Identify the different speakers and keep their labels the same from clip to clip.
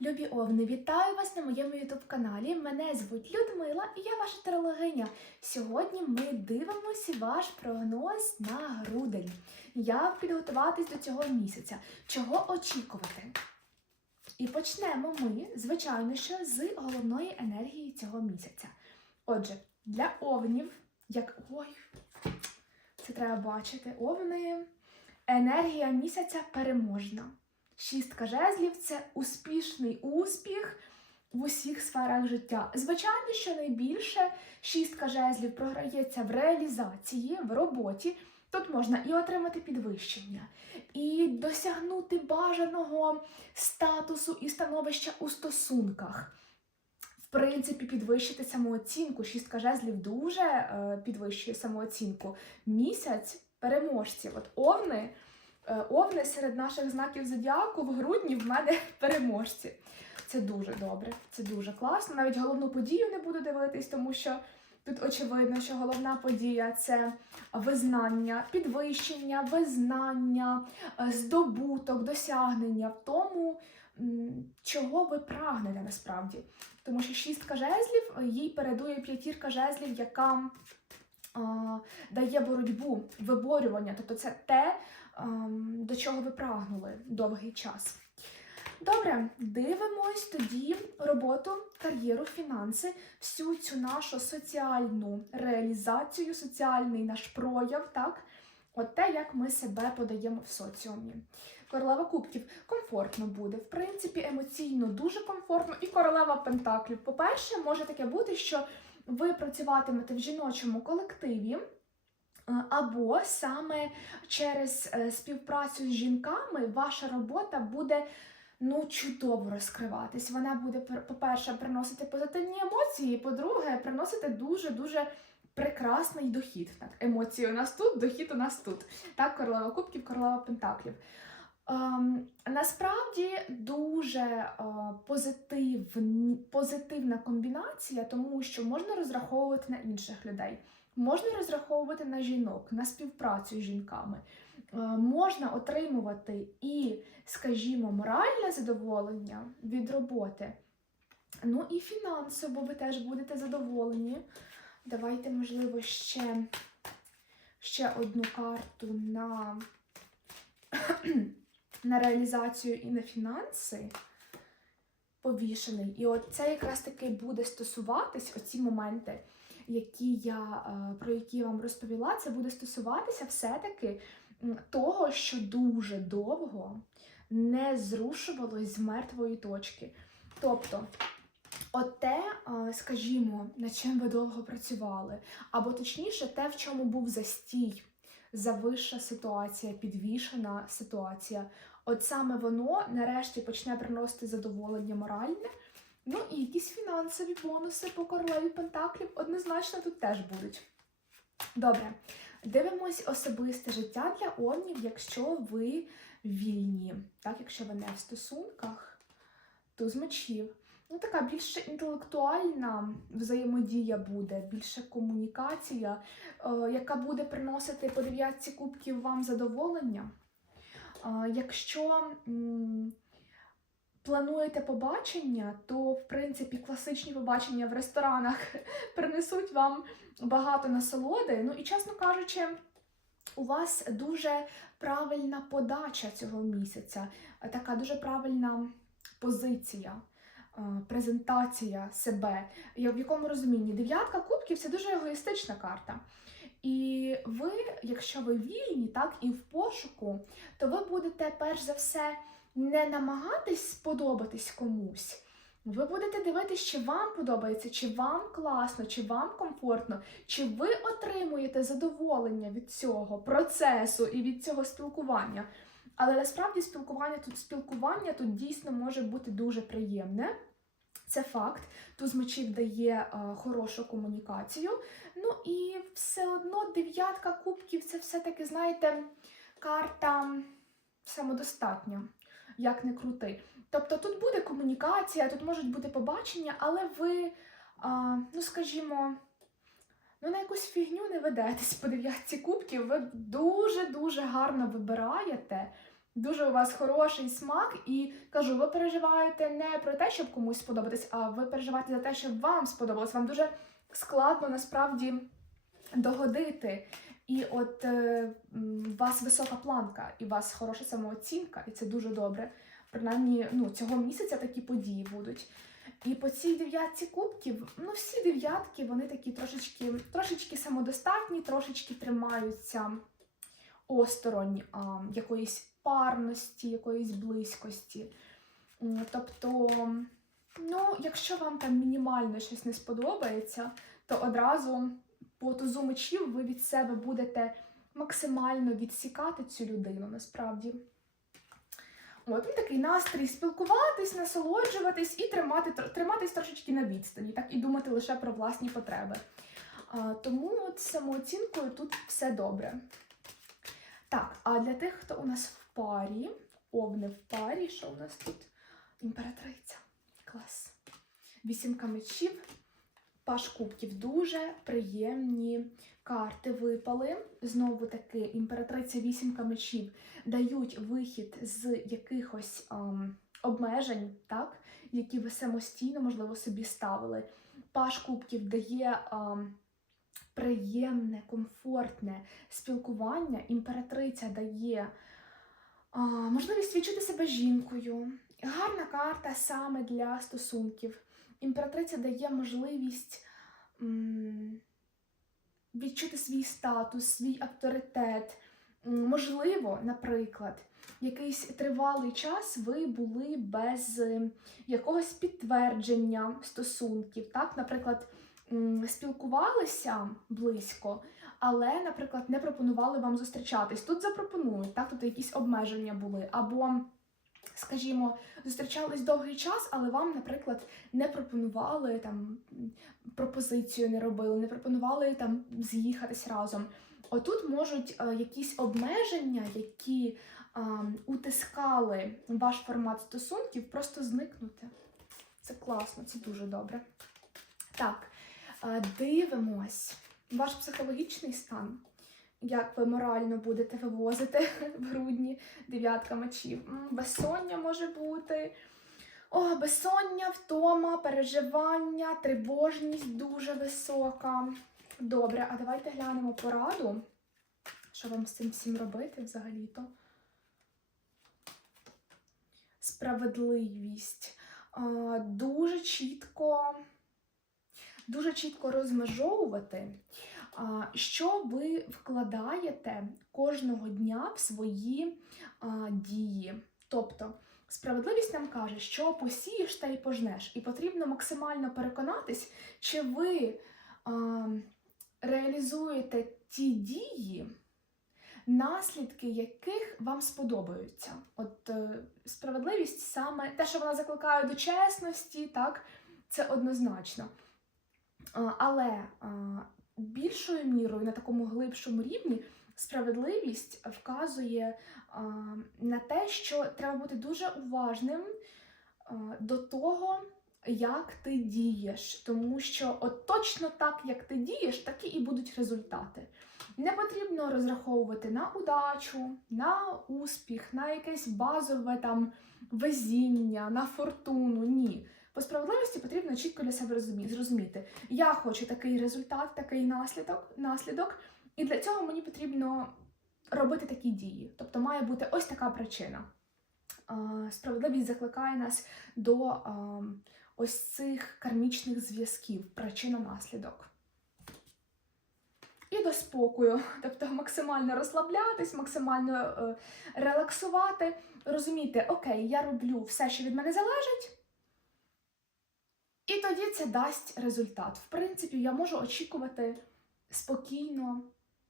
Speaker 1: Любі овни, вітаю вас на моєму ютуб-каналі. Мене звуть Людмила і я ваша тарологиня. Сьогодні ми дивимося ваш прогноз на грудень. Як підготуватись до цього місяця, чого очікувати. І почнемо ми, звичайно, що з головної енергії цього місяця. Отже, для овнів, як. Ой, це треба бачити, овни, енергія місяця переможна. Шістка жезлів це успішний успіх в усіх сферах життя. Звичайно, що найбільше шістка жезлів програється в реалізації, в роботі. Тут можна і отримати підвищення, і досягнути бажаного статусу і становища у стосунках. В принципі, підвищити самооцінку. Шістка жезлів дуже е, підвищує самооцінку. Місяць переможців. От овни. Е, Овни серед наших знаків зодіаку в грудні в мене переможці. Це дуже добре, це дуже класно. Навіть головну подію не буду дивитись, тому що тут очевидно, що головна подія це визнання, підвищення, визнання, е, здобуток, досягнення в тому, чого ви прагнете насправді. Тому що шістка жезлів е, їй передує п'ятірка жезлів, яка дає боротьбу, виборювання. Тобто це те, ем, до чого ви прагнули довгий час. Добре, дивимось тоді роботу, кар'єру, фінанси, всю цю нашу соціальну реалізацію, соціальний наш прояв, так? От те, як ми себе подаємо в соціумі. Королева кубків комфортно буде, в принципі, емоційно дуже комфортно. І королева пентаклів. По-перше, може таке бути, що ви працюватимете в жіночому колективі. Е, Або саме через е, співпрацю з жінками ваша робота буде ну, чудово розкриватись. Вона буде, по-перше, приносити позитивні емоції, по-друге, приносити дуже-дуже прекрасний дохід. Так, емоції у нас тут, дохід у нас тут. Так, королева кубків, королева пентаклів. Ем, насправді дуже позитивні, позитивна комбінація, тому що можна розраховувати на інших людей. Можна розраховувати на жінок, на співпрацю з жінками. Е, Можна отримувати і, скажімо, моральне задоволення від роботи. Ну і фінансово ви теж будете задоволені. Давайте, можливо, ще, ще одну карту на, на реалізацію і на фінанси повішений. І от це якраз таки буде стосуватись оці моменти які я, е, про які я вам розповіла, це буде стосуватися все-таки того, що дуже довго не зрушувалось з мертвої точки. Тобто, оте, е, скажімо, над чим ви довго працювали, або точніше, те, в чому був застій, завища ситуація, підвішена ситуація. От саме воно нарешті почне приносити задоволення моральне. Ну і якісь фінансові бонуси по королеві Пентаклів однозначно тут теж будуть. Добре, дивимось особисте життя для овнів, якщо ви вільні, так, якщо ви не в стосунках, то з мечів. Ну, така більше інтелектуальна взаємодія буде, більше комунікація, е, яка буде приносити по дев'ятці кубків вам задоволення. Е, якщо плануєте побачення, то в принципі класичні побачення в ресторанах принесуть вам багато насолоди. Ну і чесно кажучи, у вас дуже правильна подача цього місяця, така дуже правильна позиція. Е, Презентація себе, в якому розумінні дев'ятка кубків це дуже егоїстична карта. І ви, якщо ви вільні, так і в пошуку, то ви будете перш за все не намагатись сподобатись комусь. Ви будете дивитися, чи вам подобається, чи вам класно, чи вам комфортно, чи ви отримуєте задоволення від цього процесу і від цього спілкування. Але насправді спілкування тут спілкування тут дійсно може бути дуже приємне. Це факт. Туз мечів дає е, хорошу комунікацію. Ну і все одно дев'ятка кубків це все-таки, знаєте, карта самодостатня як не крути. Тобто тут буде комунікація, тут можуть бути побачення, але ви, а, ну скажімо, ну на якусь фігню не ведетесь по дев'ятці кубків, ви дуже-дуже гарно вибираєте Дуже у вас хороший смак, і кажу, ви переживаєте не про те, щоб комусь сподобатись, а ви переживаєте за те, щоб вам сподобалось. Вам дуже складно насправді догодити. І от е, у вас висока планка, і у вас хороша самооцінка, і це дуже добре. Принаймні, ну, цього місяця такі події будуть. І по цій дев'ятці кубків, ну всі дев'ятки, вони такі трошечки, трошечки самодостатні, трошечки тримаються осторонь а, якоїсь парності, якоїсь близькості. Тобто, ну, якщо вам там мінімально щось не сподобається, то одразу по тузу мечів ви від себе будете максимально відсікати цю людину насправді. От ну, такий настрій спілкуватись, насолоджуватись і тримати, триматись трошечки на відстані, так і думати лише про власні потреби. А, тому от самооцінкою тут все добре. Так, а для тих, хто у нас в парі, овни в парі, що у нас тут? Імператриця. Клас. Вісімка мечів, паш кубків. Дуже приємні карти випали. Знову таки, імператриця вісімка мечів дають вихід з якихось ам, обмежень, так, які ви самостійно, можливо, собі ставили. Паш кубків дає ам, приємне, комфортне спілкування. Імператриця дає а, можливість відчути себе жінкою. Гарна карта саме для стосунків. Імператриця дає можливість м, відчути свій статус, свій авторитет. Можливо, наприклад, якийсь тривалий час ви були без е, якогось підтвердження стосунків. Так, наприклад, спілкувалися близько, але, наприклад, не пропонували вам зустрічатись. Тут запропонують, так, тут якісь обмеження були. Або, скажімо, зустрічались довгий час, але вам, наприклад, не пропонували там пропозицію, не робили, не пропонували там з'їхатись разом. Отут можуть е, якісь обмеження, які утискали ваш формат стосунків, просто зникнути. Це класно, це дуже добре. Так, е, дивимось ваш психологічний стан. Як ви морально будете вивозити в грудні дев'ятка мечів. Безсоння може бути. О, безсоння, втома, переживання, тривожність дуже висока. Добре, а давайте глянемо пораду. Що вам з цим всім робити взагалі-то? Справедливість. Дуже чітко, дуже чітко розмежовувати, що ви вкладаєте кожного дня в свої дії. Тобто, справедливість нам каже, що посієш та й пожнеш. І потрібно максимально переконатись, чи ви реалізуєте ті дії, наслідки яких вам сподобаються. От е, справедливість саме те, що вона закликає до чесності, так, це однозначно. Але більшою мірою на такому глибшому рівні справедливість вказує а, на те, що треба бути дуже уважним а, до того, як ти дієш, тому що от точно так, як ти дієш, такі і будуть результати. Не потрібно розраховувати на удачу, на успіх, на якесь базове там везіння, на фортуну. Ні. По справедливості потрібно чітко для себе розумі- зрозуміти. Я хочу такий результат, такий наслідок, наслідок, і для цього мені потрібно робити такі дії. Тобто має бути ось така причина. Справедливість закликає нас до ось цих кармічних зв'язків, причина-наслідок. І до спокою, тобто максимально розслаблятись, максимально е, релаксувати, розуміти, окей, я роблю все, що від мене залежить, і тоді це дасть результат. В принципі, я можу очікувати спокійно,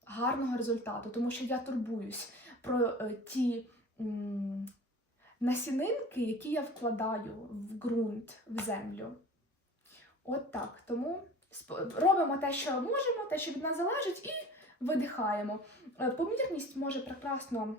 Speaker 1: гарного результату, тому що я турбуюсь про е, ті м, насінинки, які я вкладаю в ґрунт, в землю. От так. Тому робимо те, що можемо, те, що від нас залежить, і видихаємо. Е, Помірність може прекрасно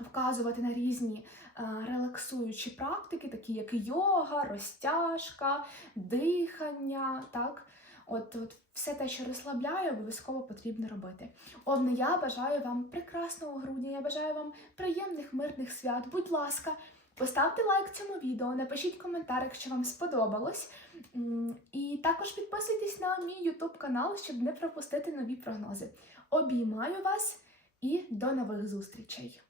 Speaker 1: вказувати на різні е, релаксуючі практики, такі як йога, розтяжка, дихання. Так? От, от все те, що розслабляє, обов'язково потрібно робити. Овни, я бажаю вам прекрасного грудня, я бажаю вам приємних мирних свят. Будь ласка, поставте лайк цьому відео, напишіть коментар, якщо вам сподобалось. І також підписуйтесь на мій YouTube канал, щоб не пропустити нові прогнози. Обіймаю вас і до нових зустрічей!